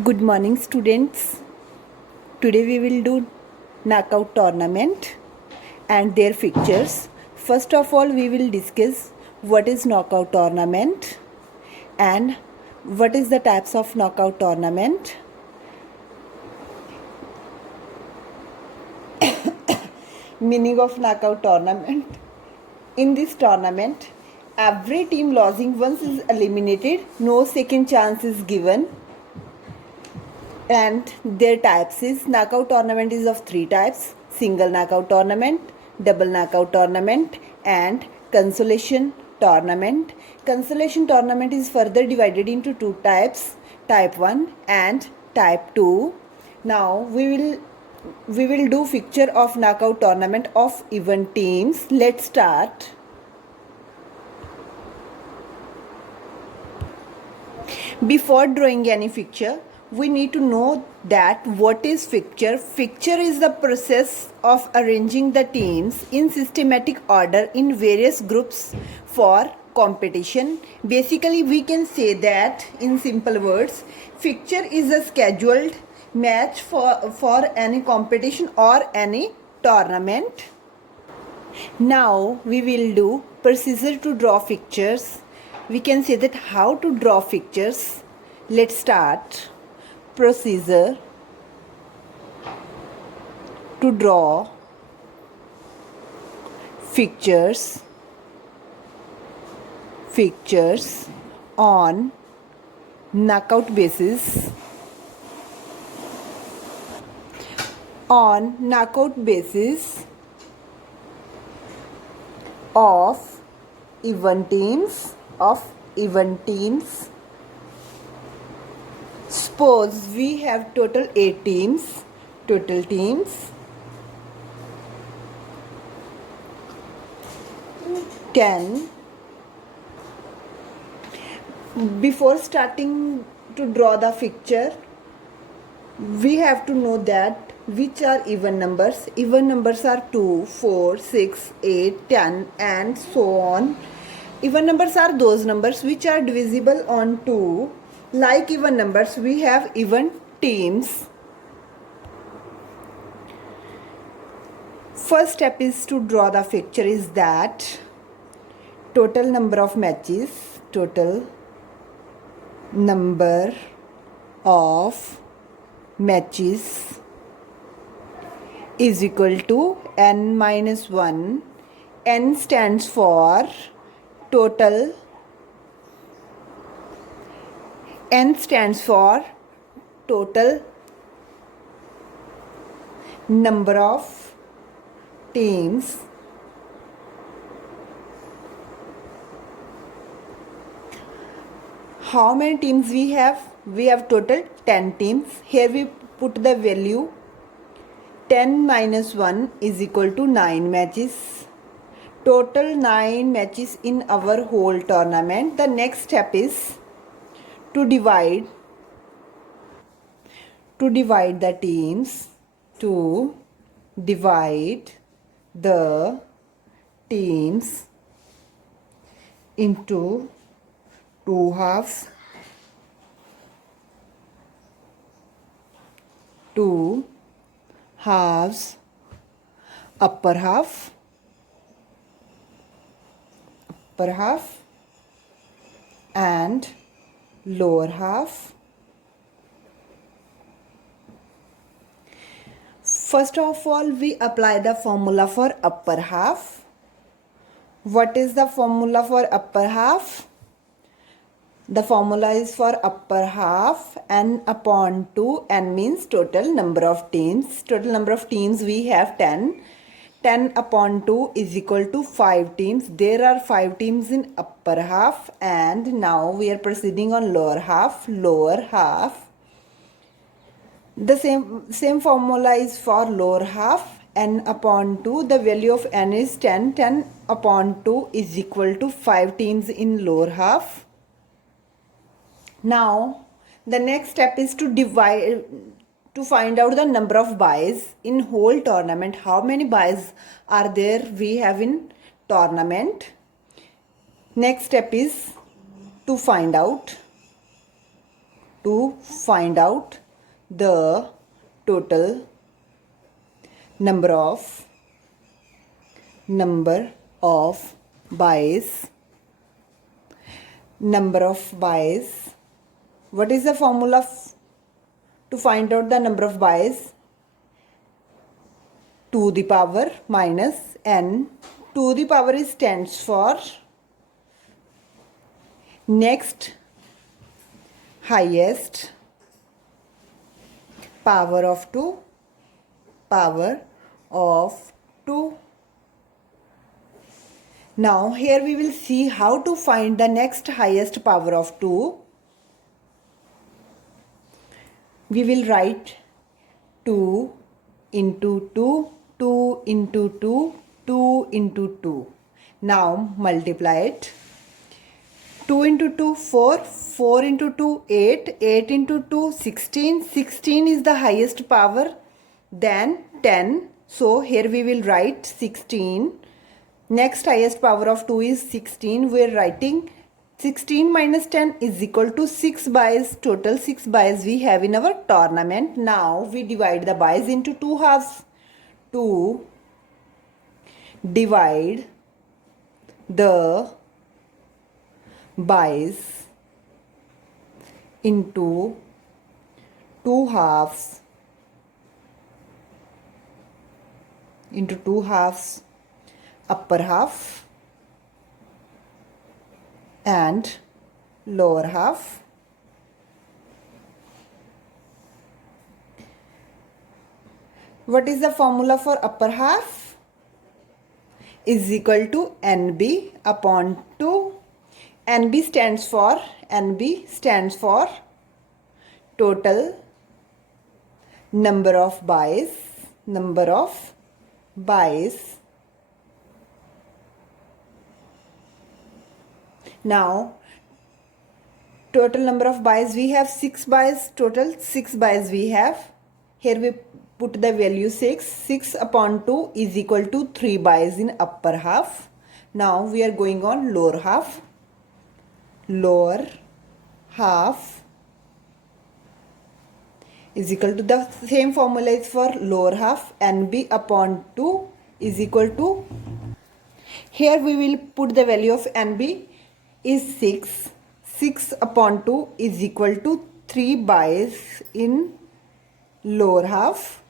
Good morning, students. Today we will do knockout tournament and their fixtures. First of all, we will discuss what is knockout tournament and what is the types of knockout tournament. Meaning of knockout tournament. In this tournament, every team losing once is eliminated. No second chance is given. And their types is knockout tournament is of three types: single knockout tournament, double knockout tournament, and consolation tournament. Consolation tournament is further divided into two types, type 1 and type 2. Now we will do fixture of knockout tournament of even teams. Let's start. Before drawing any fixture, we need to know that what is fixture. Fixture is the process of arranging the teams in systematic order in various groups for competition. Basically, we can say that in simple words, fixture is a scheduled match for any competition or any tournament. Now we will do procedure to draw fixtures. We can say that how to draw fixtures. Let's start. Procedure to draw fixtures on knockout basis. On knockout basis of even teams. Suppose we have total 8 teams. Total teams 10. Before starting to draw the fixture, we have to know that which are even numbers. Even numbers are 2, 4, 6, 8, 10 and so on. Even numbers are those numbers which are divisible on 2. Like even numbers, we have even teams. First step is to draw the fixture is that total number of matches is equal to n minus 1. N stands for total. N stands for total number of teams how many teams we have? We have total 10 teams. Here we put the value 10 minus 1 is equal to 9 matches. Total 9 matches in our whole tournament. The next step is to divide the teams. To divide the teams into two halves. Two halves, upper half and lower half. First of all, we apply the formula for upper half. What is the formula for upper half? The formula is for upper half n upon 2. N means total number of teams. Total number of teams we have 10. 10 upon 2 is equal to 5 teams. There are 5 teams in upper half, and now we are proceeding on lower half. The same formula is for lower half. N upon 2, the value of n is 10. 10 upon 2 is equal to 5 teams in lower half. Now the next step is to find out the number of buys in whole tournament. How many buys are there we have in tournament? Next step is to find out to find out the total number of buys. What is the formula to find out the number of buys? To the power minus n. To the power stands for next highest power of 2. Now here we will see how to find the next highest power of 2. We will write 2 into 2, 2 into 2, 2 into 2. Now multiply it. 2 into 2, 4, 4 into 2, 8, 8 into 2, 16, 16 is the highest power, then 10. So here we will write 16. Next highest power of 2 is 16. We are writing 16 minus 10 is equal to 6 buys. Total 6 buys we have in our tournament. Now we divide the buys into 2 halves. To divide the buys into 2 halves, upper half and lower half. What is the formula for upper half? Is equal to NB upon 2. NB stands for total number of buys. Now total number of buys we have 6 buys. Total 6 buys we have. Here we put the value 6. 6 upon 2 is equal to 3 buys in upper half. Now we are going on lower half. Lower half is equal to, the same formula is for lower half. NB upon 2 is equal to, here we will put the value of NB is 6. 6 upon 2 is equal to 3 buys in lower half.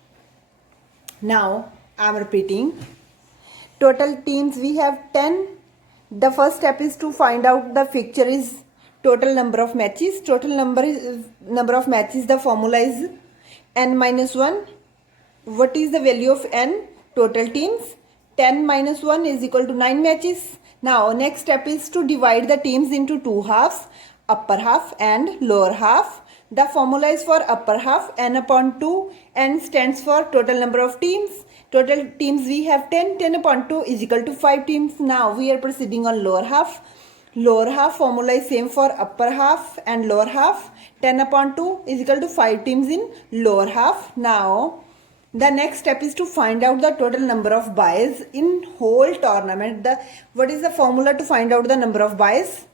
Now I am repeating. Total teams we have 10. The first step is to find out the fixture is total number of matches. Total number of matches, the formula is n minus 1. What is the value of n? Total teams. 10 minus 1 is equal to 9 matches. Now next step is to divide the teams into 2 halves, upper half and lower half. The formula is for upper half n upon 2. N stands for total number of teams. Total teams we have 10. 10 upon 2 is equal to 5 teams. Now we are proceeding on lower half. Lower half formula is same for upper half and lower half. 10 upon 2 is equal to 5 teams in lower half. Now the next step is to find out the total number of buys in whole tournament. What is the formula to find out the number of buys?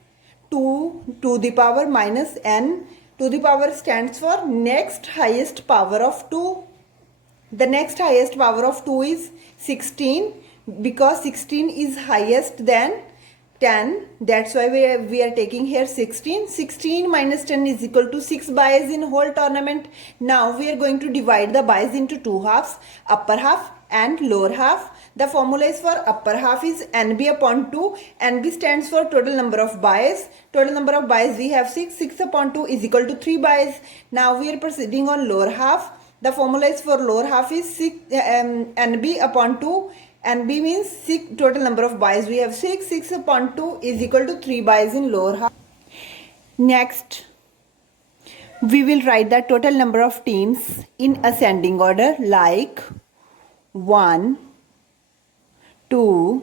2 to the power minus n. To the power stands for next highest power of 2. The next highest power of 2 is 16, because 16 is highest than 10. That's why we are taking here 16. 16 minus 10 is equal to 6 buys in whole tournament. Now we are going to divide the buys into 2 halves, upper half and lower half. The formula is for upper half is NB upon 2. NB stands for total number of buys. Total number of buys we have 6. 6 upon 2 is equal to 3 buys. Now we are proceeding on lower half. The formula is for lower half is NB upon 2. NB means 6, total number of buys we have 6. 6 upon 2 is equal to 3 buys in lower half. Next, we will write the total number of teams in ascending order, like 1, 2,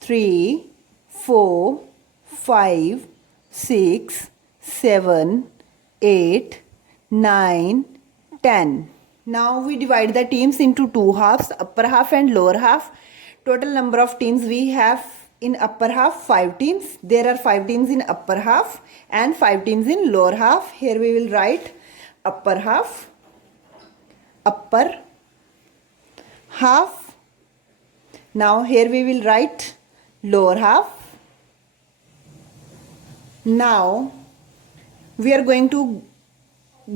3, 4, 5, 6, 7, 8, 9, 10. Now we divide the teams into 2 halves, upper half and lower half. Total number of teams we have in upper half 5 teams. There are 5 teams in upper half and 5 teams in lower half. Here we will write upper half. Now here we will write lower half. Now we are going to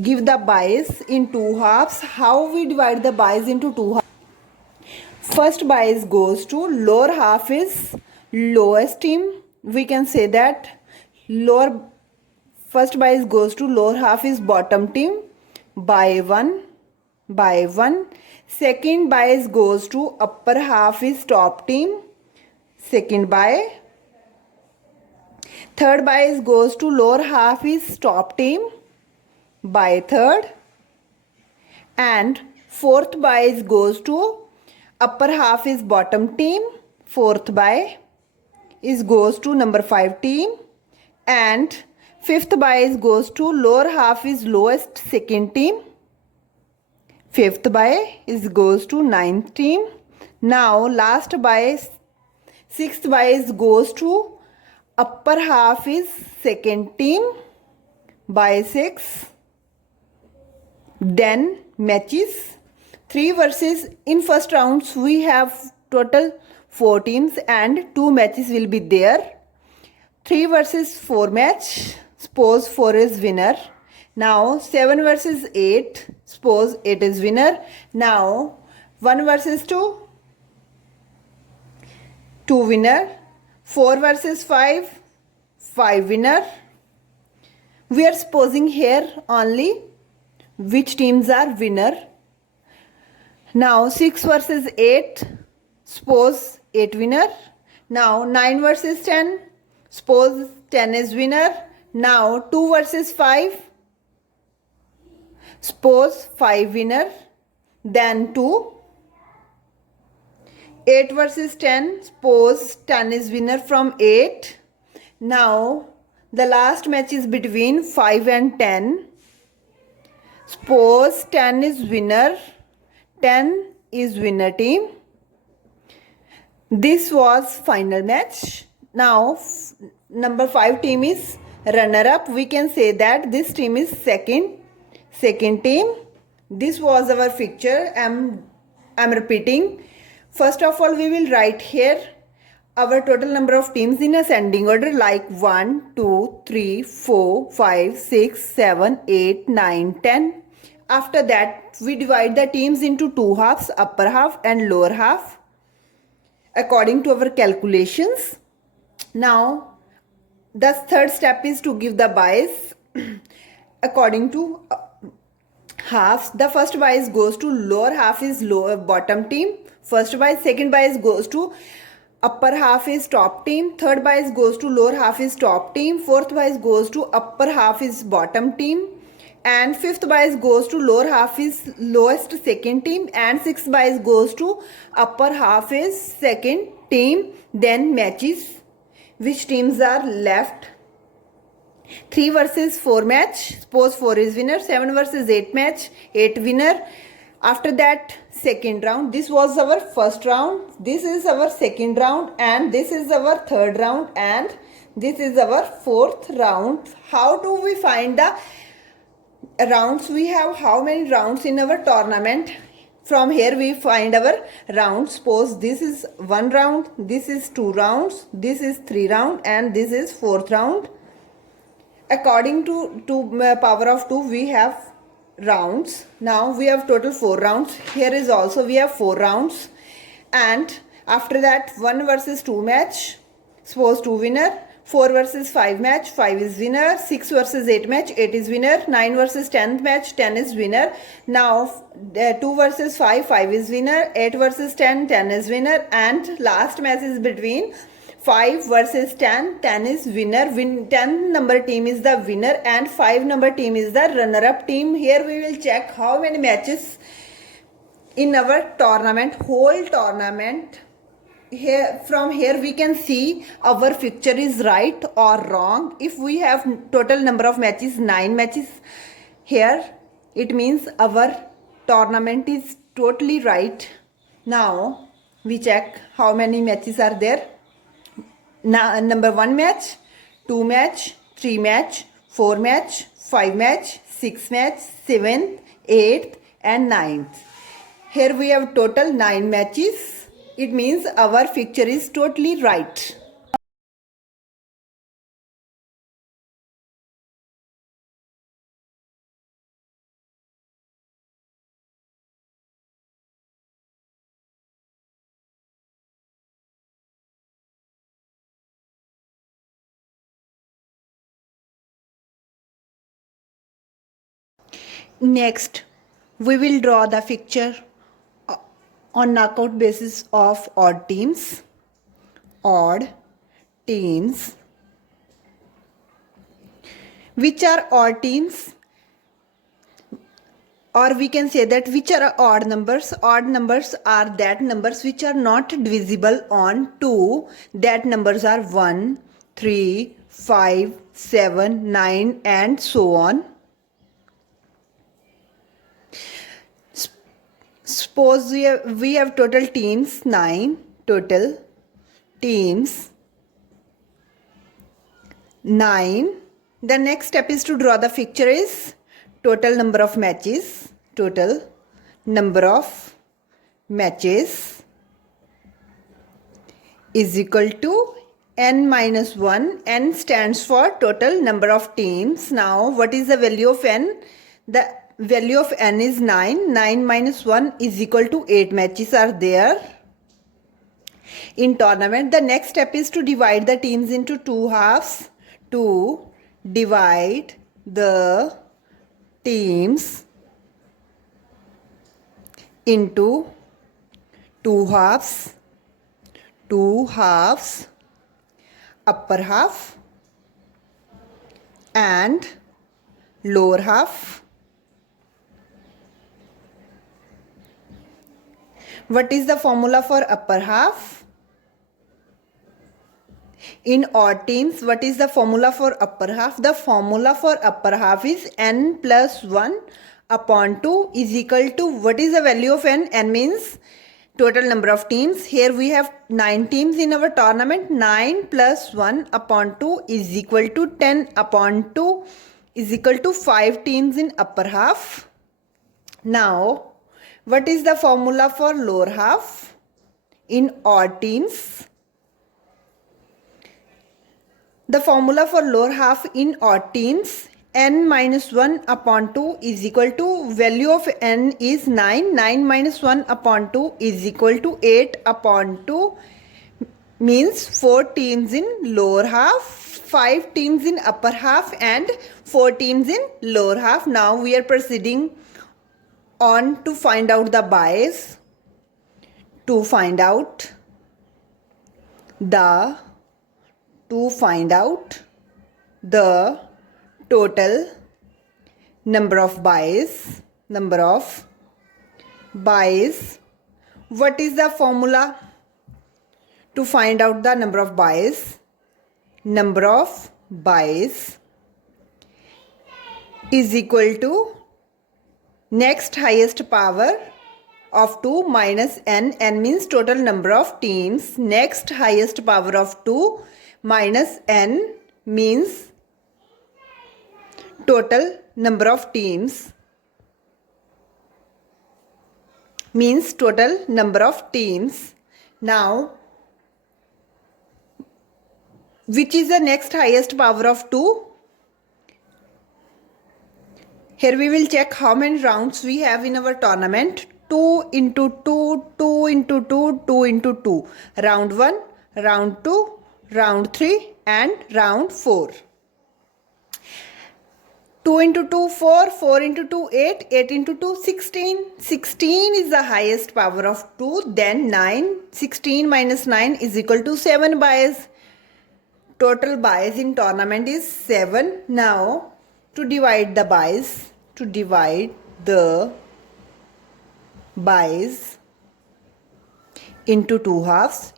give the bias in 2 halves. How we divide the bias into 2 halves? First bias goes to lower half is lowest team. We can say that first bias goes to lower half is bottom team by 1. Second bias goes to upper half is top team, second by. Third bias goes to lower half is top team by third. And fourth bias goes to upper half is bottom team, fourth by goes to number 5 team. And fifth bias goes to lower half is lowest second team. Fifth by goes to 9th team. Now last bias, sixth bias goes to upper half is second team by 6. Then matches 3 versus in first rounds we have total 4 teams and 2 matches will be there. 3 versus 4 match, suppose 4 is winner. Now 7 versus 8, suppose 8 is winner. Now 1 versus 2, 2 winner. 4 versus 5, 5 winner. We are supposing here only which teams are winner. Now 6 versus 8, suppose 8 winner. Now 9 versus 10, suppose 10 is winner. Now 2 versus 5, suppose 5 winner, then 2. 8 versus 10, suppose 10 is winner from 8. Now the last match is between 5 and 10. Suppose 10 is winner, 10 is winner team. This was final match. Now number 5 team is runner up. We can say that this team is second team. This was our fixture. I'm repeating. First of all, we will write here our total number of teams in ascending order, like 1, 2, 3, 4, 5, 6, 7, 8, 9, 10. After that, we divide the teams into 2 halves, upper half and lower half, according to our calculations. Now, the third step is to give the bias according to halves. The first bias goes to lower half is lower bottom team. First bias. Second bias goes to upper half is top team. Third bias goes to lower half is top team. Fourth bias goes to upper half is bottom team. And fifth bias goes to lower half is lowest second team. And sixth bias goes to upper half is second team. Then matches. Which teams are left? 3 versus 4 match, suppose 4 is winner. 7 versus 8 match, 8 winner. After that, second round. This was our first round, this is our second round, and this is our third round, and this is our fourth round. How do we find the rounds? We have how many rounds in our tournament? From here we find our rounds. Suppose this is 1 round, this is 2 rounds, this is 3 round, and this is 4th round. According to power of 2 we have rounds. Now we have total 4 rounds. Here is also we have 4 rounds. And after that 1 versus 2 match, suppose 2 winner. 4 versus 5 match, 5 is winner. 6 versus 8 match, 8 is winner. 9 versus 10 match, 10 is winner. Now 2 versus 5, 5 is winner. 8 versus 10, 10 is winner. And last match is between 5 versus 10, 10 is winner. 10 number team is the winner and 5 number team is the runner-up team. Here we will check how many matches in our tournament, whole tournament. Here, from here we can see our fixture is right or wrong. If we have total number of matches, 9 matches here, it means our tournament is totally right. Now we check how many matches are there. number 1 match, 2 match, 3 match, 4 match, 5 match, 6 match, 7th, 8th and 9th. Here we have total 9 matches. It means our fixture is totally right. Next, we will draw the fixture on knockout basis of odd teams. Odd teams. Which are odd teams? Or we can say that which are odd numbers. Odd numbers are that numbers which are not divisible on 2. That numbers are 1, 3, 5, 7, 9 and so on. Suppose we have total teams 9, total teams 9. The next step is to draw the fixture is total number of matches. Total number of matches is equal to n minus 1. N stands for total number of teams. Now what is the value of n? The value of n is 9. 9 minus 1 is equal to 8 matches are there in tournament. The next step is to divide the teams into 2 halves. To divide the teams into 2 halves. 2 halves, upper half and lower half. What is the formula for upper half? In odd teams, what is the formula for upper half? The formula for upper half is n plus 1 upon 2 is equal to, what is the value of n? N means total number of teams. Here we have 9 teams in our tournament. 9 plus 1 upon 2 is equal to 10 upon 2 is equal to 5 teams in upper half. Now, what is the formula for lower half in odd teams? The formula for lower half in odd teams, n minus 1 upon 2 is equal to, value of n is 9. 9 minus 1 upon 2 is equal to 8 upon 2 means 4 teams in lower half, 5 teams in upper half and 4 teams in lower half. Now we are proceeding on to find out the bias. To find out the total number of bias. What is the formula to find out the number of bias? Number of bias is equal to next highest power of 2 minus n. N means total number of teams. Next highest power of 2 minus n means total number of teams. Now, which is the next highest power of 2? Here we will check how many rounds we have in our tournament. 2 into 2, 2 into 2, 2 into 2. Round 1, round 2, round 3 and round 4. 2 into 2, 4, 4 into 2, 8, 8 into 2, 16. 16 is the highest power of 2, then 9. 16 minus 9 is equal to 7 bias. Total bias in tournament is 7. Now, to divide the bias, into 2 halves,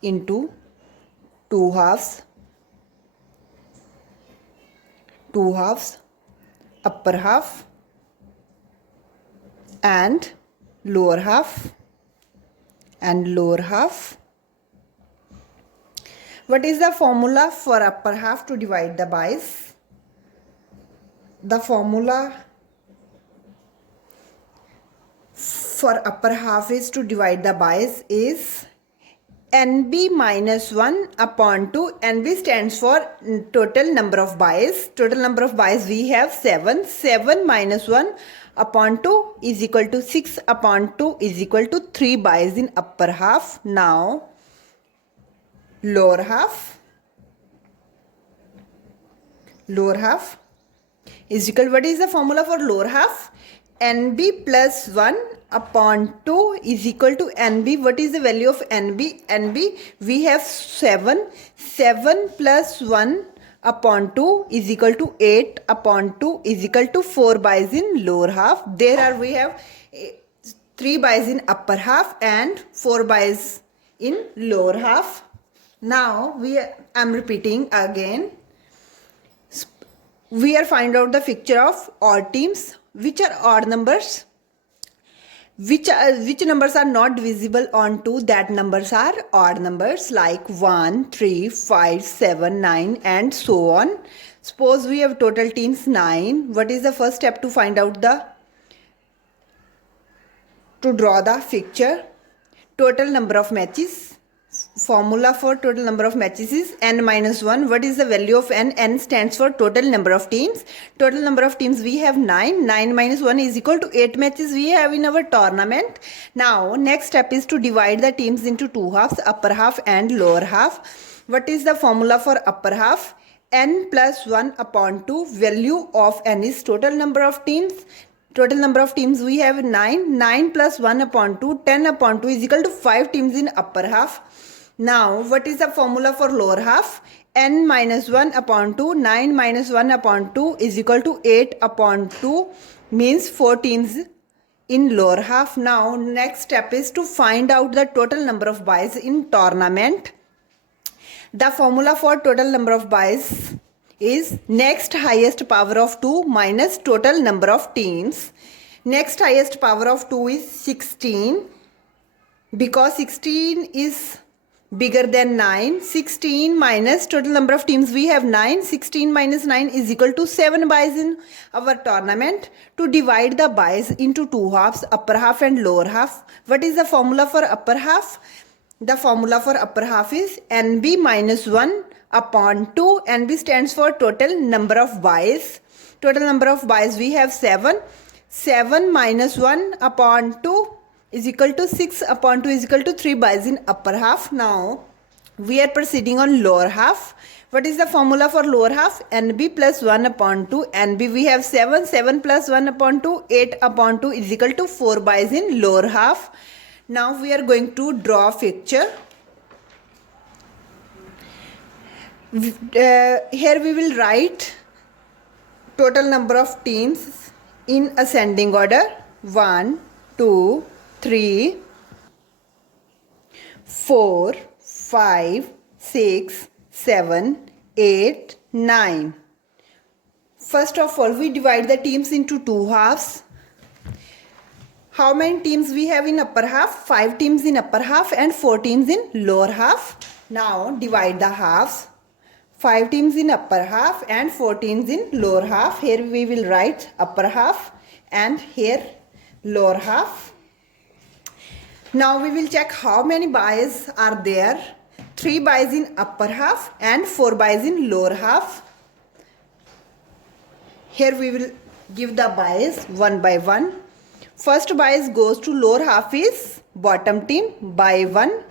upper half and lower half. What is the formula for upper half to divide the bias? The formula for upper half is to divide the bias is NB minus 1 upon 2. NB stands for total number of bias. Total number of bias we have 7. 7 minus 1 upon 2 is equal to 6 upon 2 is equal to 3 bias in upper half. Now lower half is equal, what is the formula for lower half? NB plus 1 upon 2 is equal to NB. What is the value of NB? NB we have 7. 7 plus 1 upon 2 is equal to 8 upon 2 is equal to 4 bias in lower half. We have 3 bias in upper half and 4 bias in lower half. Now I'm repeating again. We are find out the figure of odd teams. Which are odd numbers? Which numbers are not divisible on 2? That numbers are odd numbers like 1, 3, 5, 7, 9 and so on. Suppose we have total teams 9. What is the first step to find out to draw the figure? Total number of matches. Formula for total number of matches is n minus 1. What is the value of n? N stands for total number of teams. Total number of teams we have 9. 9 minus 1 is equal to 8 matches we have in our tournament. Now next step is to divide the teams into two halves, upper half and lower half. What is the formula for upper half? N plus 1 upon 2. Value of n is total number of teams. Total number of teams we have 9. 9 plus 1 upon 2. 10 upon 2 is equal to 5 teams in upper half. Now what is the formula for lower half? N minus 1 upon 2. 9 minus 1 upon 2 is equal to 8 upon 2 means 4 teams in lower half. Now next step is to find out the total number of bias in tournament. The formula for total number of bias is next highest power of 2 minus total number of teams. Next highest power of 2 is 16 because 16 is bigger than 9. 16 minus total number of teams we have 9. 16 minus 9 is equal to 7 bias in our tournament. To divide the bias into two halves, upper half and lower half. What is the formula for upper half? The formula for upper half is NB minus 1 upon 2. NB stands for total number of bias. Total number of bias we have 7. 7 minus 1 upon 2 is equal to 6 upon 2 is equal to 3 bias in upper half. Now we are proceeding on lower half. What is the formula for lower half? NB plus 1 upon 2. NB we have 7. 7 plus 1 upon 2. 8 upon 2 is equal to 4 bias in lower half. Now we are going to draw a figure. Here we will write total number of teams in ascending order. 1, 2, 3, 4, 5, 6, 7, 8, 9. First of all, we divide the teams into two halves. How many teams we have in upper half? 5 teams in upper half and 4 teams in lower half. Now divide the halves. 5 teams in upper half and 4 teams in lower half. Here we will write upper half and here lower half. Now we will check how many bias are there. 3 bias in upper half and 4 bias in lower half. Here we will give the bias one by one. First bias goes to lower half is bottom team by 1.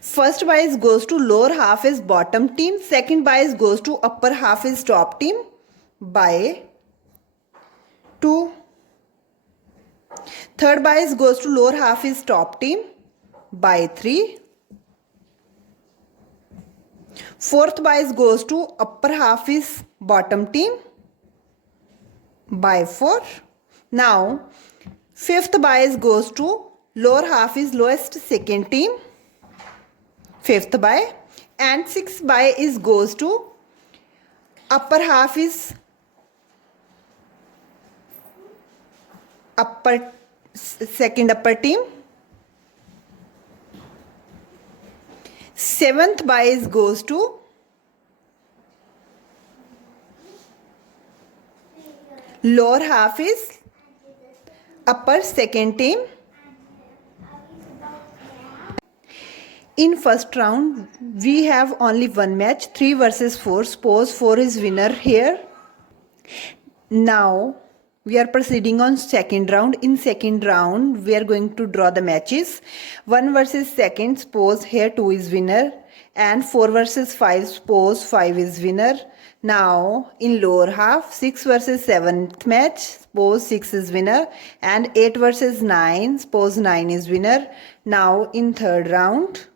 First bias goes to lower half is bottom team. Second bias goes to upper half is top team by 2. Third bias goes to lower half is top team by 3. Fourth bias goes to upper half is bottom team by 4. Now fifth bias goes to lower half is lowest second team, fifth by, and sixth by is goes to upper half is second upper team Seventh bias goes to lower half is upper second team. In first round, we have only one match, 3 versus 4. Suppose 4 is winner here. Now, we are proceeding on second round. In second round, we are going to draw the matches. 1 versus second, suppose here 2 is winner. And 4 versus 5, suppose 5 is winner. Now, in lower half, 6 versus 7th match, suppose 6 is winner. And 8 versus 9, suppose 9 is winner. Now, in third round,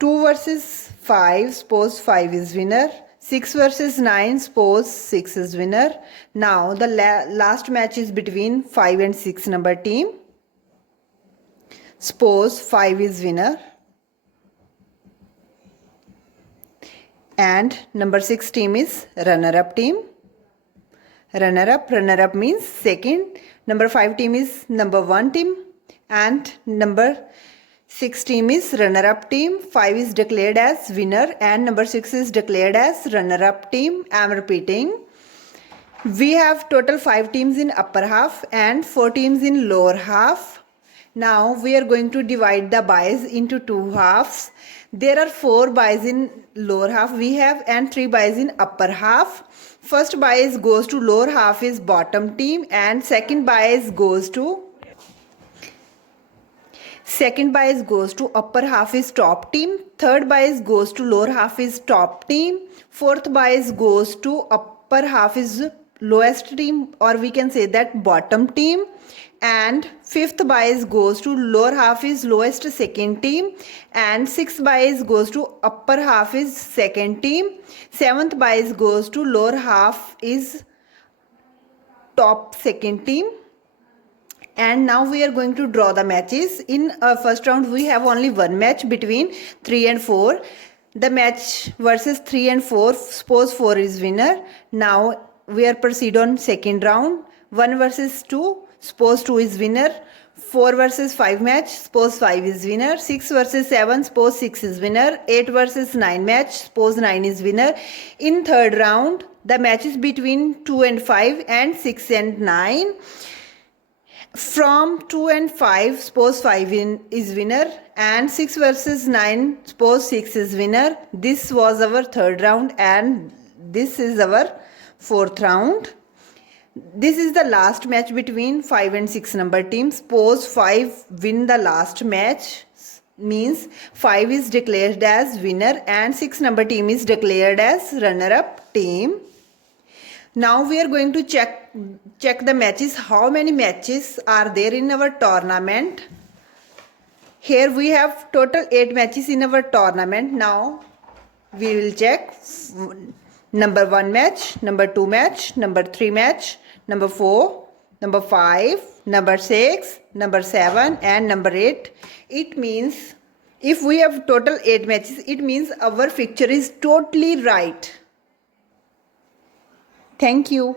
2 versus 5, suppose 5 is winner. 6 versus 9, suppose 6 is winner. Now the last match is between 5 and 6 number team. Suppose 5 is winner. And number 6 team is runner-up team. Runner-up means second. Number 5 team is number 1 team. And number 6 team is runner-up team, 5 is declared as winner and number 6 is declared as runner-up team. I am repeating. We have total 5 teams in upper half and 4 teams in lower half. Now we are going to divide the bias into 2 halves. There are 4 bias in lower half we have and 3 bias in upper half. First bias goes to lower half is bottom team and second bias goes to upper half is top team. Third bias goes to lower half is top team. Fourth bias goes to upper half is lowest team, or we can say that bottom team. And fifth bias goes to lower half is lowest second team. And sixth bias goes to upper half is second team. Seventh bias goes to lower half is top second team. And now we are going to draw the matches. In first round we have only one match between 3 and 4. The match versus 3 and 4, suppose 4 is winner. Now we are proceed on second round. 1 versus 2, suppose 2 is winner. 4 versus 5 match, suppose 5 is winner. 6 versus 7, suppose 6 is winner. 8 versus 9 match, suppose 9 is winner. In third round, the match is between 2 and 5 and 6 and 9. From 2 and 5, suppose 5 is winner and 6 versus 9, suppose 6 is winner. This was our third round and this is our fourth round. This is the last match between 5 and 6 number team. Suppose 5 win the last match, means 5 is declared as winner and 6 number team is declared as runner-up team. Now we are going to check the matches. How many matches are there in our tournament? Here we have total 8 matches in our tournament. Now we will check number 1 match, number 2 match, number 3 match, number 4, number 5, number 6, number 7 and number 8. It means if we have total 8 matches, it means our fixture is totally right. Thank you.